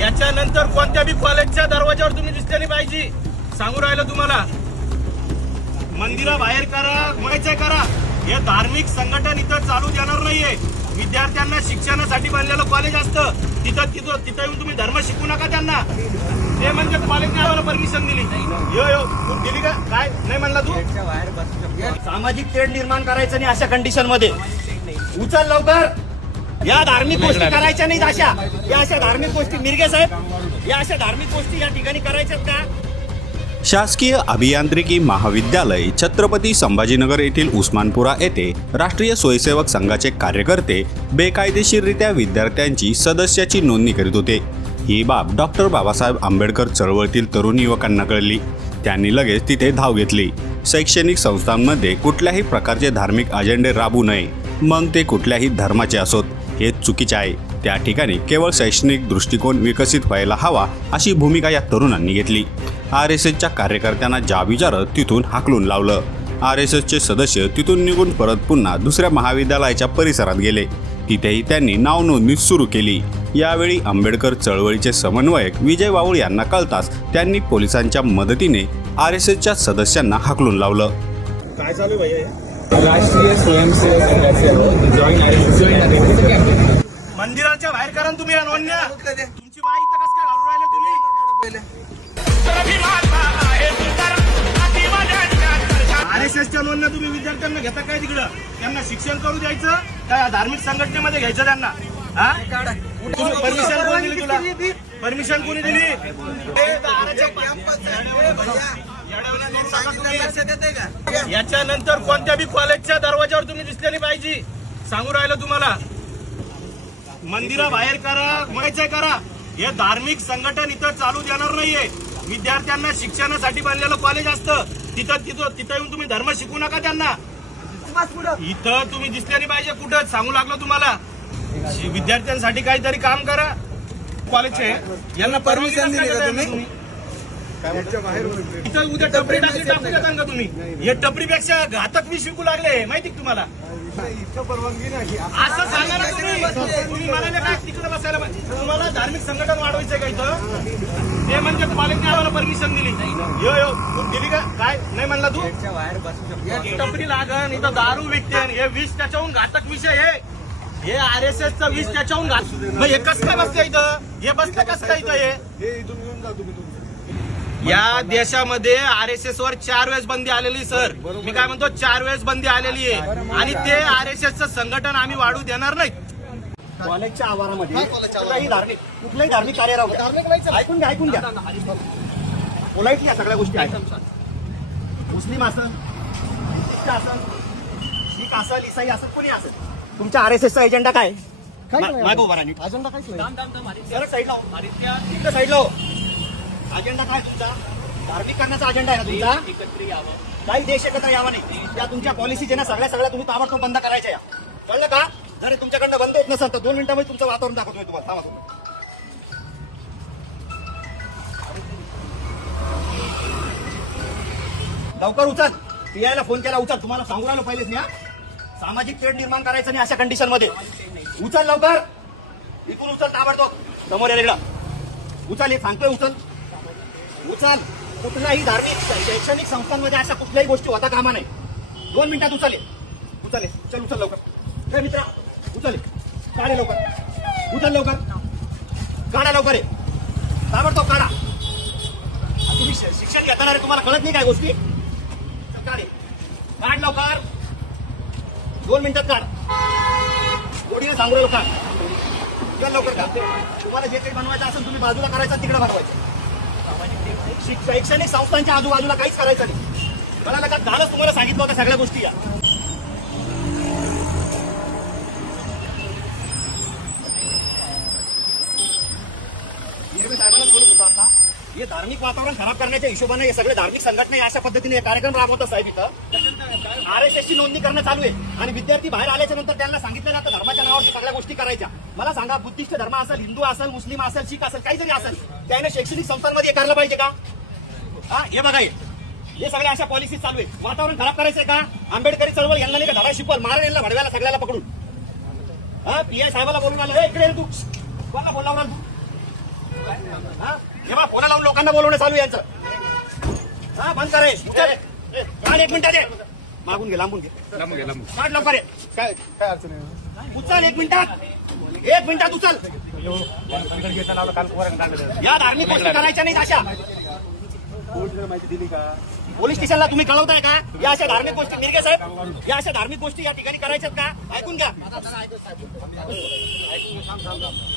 याच्यानंतर कोणत्या बी कॉलेजच्या दरवाजावर तुम्ही दिसले नाही पाहिजे? सांगू राहिलो तुम्हाला. मंदिरा बाहेर करा म्हणायचंय करा. हे धार्मिक संघटन इथं चालू देणार नाहीये. विद्यार्थ्यांना शिक्षणासाठी बनलेलं कॉलेज असतं. तिथं तिथं तिथं येऊन तुम्ही धर्म शिकू नका त्यांना. ते म्हणजे कॉलेजने आम्हाला परमिशन दिली. यो यो तू दिली का? काय? नाही म्हणला तू? सामाजिक तेढ निर्माण करायचं नाही अशा कंडिशनमध्ये. उचल लवकर. या धार्मिक गोष्टी करायच्या नाहीत अशा. या अशा धार्मिक गोष्टी मिरगे साहेब या अशा धार्मिक गोष्टी या ठिकाणी करायच्यात का? शासकीय अभियांत्रिकी महाविद्यालय छत्रपती संभाजीनगर येथील उस्मानपुरा येथे राष्ट्रीय स्वयंसेवक संघाचे कार्यकर्ते बेकायदेशीररित्या विद्यार्थ्यांची सदस्याची नोंदणी करीत होते. ही बाब डॉक्टर बाबासाहेब आंबेडकर चळवळीतील तरुण युवकांना कळली. त्यांनी लगेच तिथे धाव घेतली. शैक्षणिक संस्थांमध्ये कुठल्याही प्रकारचे धार्मिक अजेंडे राबू नये. मग ते कुठल्याही धर्माचे असोत हे चुकीचे आहे. त्या ठिकाणी केवळ शैक्षणिक दृष्टिकोन विकसित व्हायला हवा अशी भूमिका या तरुणांनी घेतली. आर एस एसच्या कार्यकर्त्यांना ज्या विचारत तिथून हाकलून लावलं. आर एस एसचे सदस्य तिथून निघून परत पुन्हा दुसऱ्या महाविद्यालयाच्या परिसरात गेले. तिथेही त्यांनी नावनोंदणी सुरू केली. यावेळी आंबेडकर चळवळीचे समन्वयक विजय वाऊळ यांना कळताच त्यांनी पोलिसांच्या मदतीने आर एस एसच्या सदस्यांना हाकलून लावलं. काय चालू राष्ट्रीय स्वयंसेवक संघाचे जॉईन मंदिराच्या बाहेर करा ना तुम्ही अनोन्या. तुमची बाई इथं कसं काय घालून राहिले तुम्ही? आर एस एसच्या नोंदण्या तुम्ही विद्यार्थ्यांना घेता काय तिकडं? त्यांना शिक्षण करू द्यायचं काय धार्मिक संघटनेमध्ये घ्यायचं त्यांना? हा? तुम्ही परमिशन कोणी दिली तुला? परमिशन कोणी दिली? हे याच्यानंतर कोणत्या बी कॉलेजच्या दरवाजावर तुम्ही दिसले नाही पाहिजे? सांगू राहिलो तुम्हाला. मंदिराबाहेर करा म्हणायचंय करा. हे धार्मिक संघटन इथं चालू देणार नाहीये. विद्यार्थ्यांना शिक्षणासाठी बनलेलं कॉलेज असतं. तिथं तिथं तिथं येऊन तुम्ही धर्म शिकू नका त्यांना. इथं तुम्ही दिसले नाही पाहिजे कुठं? सांगू लागलो तुम्हाला. विद्यार्थ्यांसाठी काहीतरी काम करा. कॉलेजचे यांना परमिशन दिली का तुम्ही? इथं उद्या टपरी टाकली टाकू देता का तुम्ही? हे टपरीपेक्षा घातक विष विकू लागले माहिती का तुम्हाला? असं सांगा ना तुम्ही. तुम्ही म्हणाले काय तिकडे बसायला? पाहिजे. तुम्हाला धार्मिक संघटन वाढवायचंय का इथं? ते म्हणजे कॉलेजने आम्हाला परमिशन दिली. यो यो तू दिली का? काय? नाही म्हणला तू? टपरी लागन इथं दारू विकते हे विष त्याच्याहून घातक विषय हे हे आर एस एस चं विष त्याच्याहून घात मग हे कसं काय बसलं इथं? हे बसलं कसं काय इथं हे? या देशामध्ये आर एस एस वर चार वेळेस बंदी आलेली सर. मी काय म्हणतो चार वेळेस बंदी आलेली आहे. आणि ते आर एस एसचं संघटन आम्ही वाढू देणार नाही. कॉलेजच्या आवारामध्ये कुठलाही धार्मिक कुठलाही धार्मिक कार्य राहू द्या. ऐकून घ्या ऐकून घ्या. पोलाईटली या सगळ्या गोष्टी आहेत. मुस्लिम असल ख्रिश्चन असल शीख असल इसाई असल कोणी असेल. तुमच्या आर एस एसचा एजेंडा काय? नीट. अजेंडा सरळ साईडला साईडला. अजेंडा काय तुमचा? धार्मिक करण्याचा अजेंडा आहे ना तुमचा? काही देश एकत्र यावा नाही. त्या तुमच्या पॉलिसी ना सगळ्या सगळ्या तुम्ही ताबडतोब बंद करायच्या या. कळलं का? जर तुमच्याकडनं बंद होत नसेल तर दोन मिनिटांमध्ये तुमचं वातावरण दाखवतोय तुम्हाला. थांबा तुम्ही. लवकर उचल. पीआयला फोन केला उचल. तुम्हाला सांगू राहिलो पहिलेच हा. सामाजिक तेढ निर्माण करायचं नाही अशा कंडिशनमध्ये. उचल लवकर. इथून उचल ताबडतोब. समोर या इकडं. उचल हे सांगतोय उचल. उचल. कुठल्याही धार्मिक शैक्षणिक संस्थांमध्ये अशा कुठल्याही गोष्टी होता कामा नाही दोन मिनिटात उचले उचले चल उचल लवकर. हे मित्रा उचल काढे लवकर. उचल लवकर. काढा लवकर आहे ताबडतोब काढा. तुम्ही शिक्षण घेताना रे तुम्हाला कळत नाही काय गोष्टी? चल, काढ लवकर. दोन मिनिटात काढ. गोडीने सांगू लवकर काढ चल लवकर काढ. तुम्हाला जे काही बनवायचं असेल तुम्ही बाजूला करायचं तिकडे बनवायचं. शैक्षणिक संस्थांच्या आजूबाजूला काहीच करायचं नाही. मला लक्षात झालंच तुम्हाला सांगितलं होतं सगळ्या गोष्टी या. हे बोलत आता हे धार्मिक वातावरण खराब करण्याच्या हिशोबाने हे सगळे धार्मिक संघटना अशा पद्धतीने कार्यक्रम राबवतात साहेब इथं. आर एस ची नोंदणी करणं चालू आहे. आणि विद्यार्थी बाहेर आल्याच्यानंतर त्यांना सांगितलं जातं धर्माच्या नावावर सगळ्या गोष्टी करायच्या. मला सांगा बुद्धिस्ट धर्म असेल हिंदू असेल मुस्लिम असेल शीख असेल काही जरी असेल त्याने शैक्षणिक संस्थांमध्ये हे करायला पाहिजे का? हा हे बघा हे. सगळ्या अशा पॉलिसी चालू आहे वातावरण खराब करायचंय का? आंबेडकरी चळवळ यांना नाही का धडा शिकवल मारण यांना भडव्याला सगळ्याला पकडून. हा पी आय साहेबाला बोलून आलं "ए, इकडे ये तू. कोणाला बोलावणार तू? हा हे फोन लावून लोकांना बोलवणं चालू यांचं. हा बंद करे काढ एक मिनिटात ये मागून घे लांबून घे. काढ लवकर ये. काय काय अडचण आहे? उचल एक मिनिटात. एक मिनिटात उचल. या धार्मिक गोष्टी करायच्या नाहीत अशा. माहिती दिली का? पोलीस स्टेशनला तुम्ही कळवताय का? या अशा धार्मिक गोष्टी मिरगे साहेब या अशा धार्मिक गोष्टी या ठिकाणी करायच्यात का? ऐकून घ्या.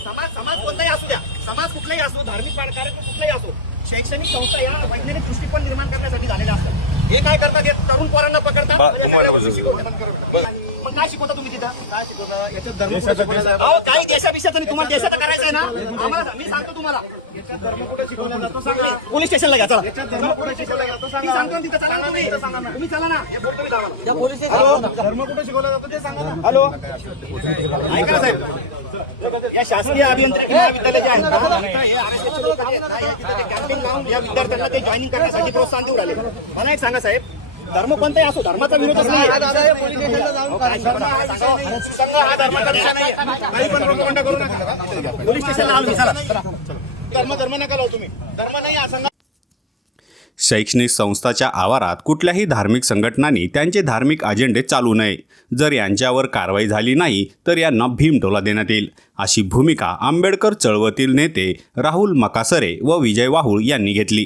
समाज समाज कोणताही असू द्या. समाज कुठलाही असो धार्मिक कार्यक्रम कुठलाही असो. शैक्षणिक संस्था या वैज्ञानिक दृष्टिकोन निर्माण करण्यासाठी झालेल्या असतात. हे काय करतात? हे तरुण पोरांना पकडतात. काय शिकवता तुम्ही तिथं? काय शिकवता? याच्यात धर्म कुठे शिकवला जातो? अहो काही नाही तुम्हाला देशाचं करायचंय ना? आम्हाला मी सांगतो तुम्हाला. याच्यात धर्म कुठे शिकवला जातो? सांगा. पोलीस स्टेशनला घ्या चला. याच्यात धर्म कुठे शिकवला जातो? मी सांगा. सांगतो ना तिथं चला ना तुम्ही. तुम्ही चला ना. हे बोलतो मी गावाला. हॅलो? धर्म कुठे शिकवला जातो ते सांगा ना. हॅलो? ऐका ना साहेब. या शासकीय अभियांत्रिकी महाविद्यालय जे आहे ना, इथं हे RSS चे लोक आहेत ना, तिथं ते कॅम्पिंग लावून या विद्यार्थ्यांना ते जॉईनिंग करण्यासाठी प्रोत्साहन देऊ राहिले. मला एक सांगा साहेब. धर्म कोणताही असो धर्माचा? सांगा. संघ हा धर्माचा विषय नाही काही पण propaganda करू नका. पोलीस स्टेशनला आलो चला. धर्म धर्म नका लावू तुम्ही. धर्म नाही हा सांगा शैक्षणिक संस्थाच्या आवारात कुठल्याही धार्मिक संघटनांनी त्यांचे धार्मिक अजेंडे चालू नये. जर यांच्यावर कारवाई झाली नाही तर यांना भीमटोला देण्यात येईल. अशी भूमिका आंबेडकर चळवळीतील नेते राहुल मकासरे व विजय वाहुळ यांनी घेतली.